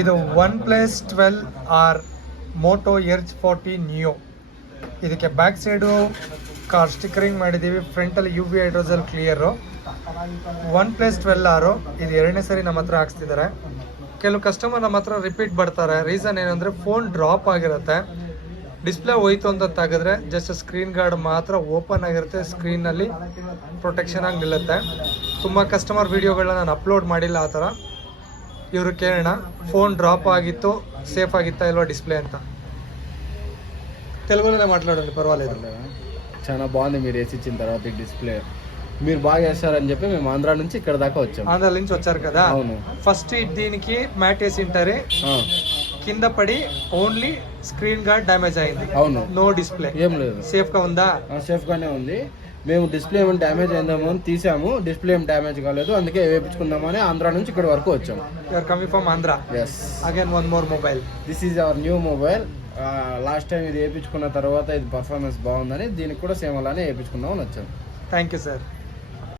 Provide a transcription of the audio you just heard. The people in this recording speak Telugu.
ಇದು OnePlus 12R Moto Edge 40 Neo. ಇದಕ್ಕೆ ಬ್ಯಾಕ್ ಸೈಡು ಕಾರ್ ಸ್ಟಿಕರಿಂಗ್ ಮಾಡಿದ್ದೀವಿ, ಫ್ರಂಟಲ್ಲಿ UV ಹೈಡ್ರೋಜಲ್ ಕ್ಲಿಯರು. OnePlus 12R ಇದು 2ನೇ ಸರಿ ನಮ್ಮ ಹತ್ರ ಹಾಕ್ಸ್ತಿದ್ದಾರೆ. ಕೆಲವು ಕಸ್ಟಮರ್ ನಮ್ಮ ಹತ್ರ ರಿಪೀಟ್ ಬರ್ತಾರೆ. ರೀಸನ್ ಏನಂದರೆ ಫೋನ್ ಡ್ರಾಪ್ ಆಗಿರುತ್ತೆ, ಡಿಸ್ಪ್ಲೇ ಹೋಯ್ತು ಅಂತ ತೆಗೆದ್ರೆ ಜಸ್ಟ್ ಸ್ಕ್ರೀನ್ ಗಾರ್ಡ್ ಮಾತ್ರ ಓಪನ್ ಆಗಿರುತ್ತೆ, ಸ್ಕ್ರೀನಲ್ಲಿ ಪ್ರೊಟೆಕ್ಷನ್ ಆಗಿ ನಿಲ್ಲುತ್ತೆ. ತುಂಬ ಕಸ್ಟಮರ್ ವೀಡಿಯೋಗಳನ್ನ ನಾನು ಅಪ್ಲೋಡ್ ಮಾಡಿಲ್ಲ ಆ ಥರ. ಇವರು ಕೇಳೋಣ, ఫోన్ డ్రాప్ ಆಗಿತ್ತು, సేఫ్ ಆಗಿತ್ತಾ ఇల్వా డిస్ప్లే అంత. తెలుగులోనే మాట్లాడండి, పర్వాలేదు. చాలా బాగుంది మీరు వేసి ఇచ్చిన తర్వాత ఈ డిస్ప్లే. మీరు బాగా వేస్తారని చెప్పి మేము ఆంధ్ర నుంచి ఇక్కడ దాకా వచ్చాం. ఆంధ్ర నుంచి వచ్చారు కదా. అవును. ఫస్ట్ దీనికి మ్యాట్ వేసి ఉంటారు, కింద పడి ఓన్లీ స్క్రీన్ గార్డ్ డ్యామేజ్ అయింది. అవును. No display. ఏం లేదు. సేఫ్ గా ఉందా? సేఫ్ గానే ఉంది. మేము డిస్ప్లే ఏమైనా డ్యామేజ్ అయిందేమో అని తీసాము, డిస్ప్లే ఏం డ్యామేజ్ కాలేదు, అందుకే వేయించుకుందామని ఆంధ్ర నుంచి ఇక్కడ వరకు వచ్చాం. You are coming from Andhra. Yes. Again one more mobile. This is our new mobile. Last time ఇది వేయించుకున్న తర్వాత ఇది పర్ఫార్మెన్స్ బాగుందని దీనికి కూడా సేమ్ అలానే వేయించుకుందామని వచ్చాం. Thank you sir.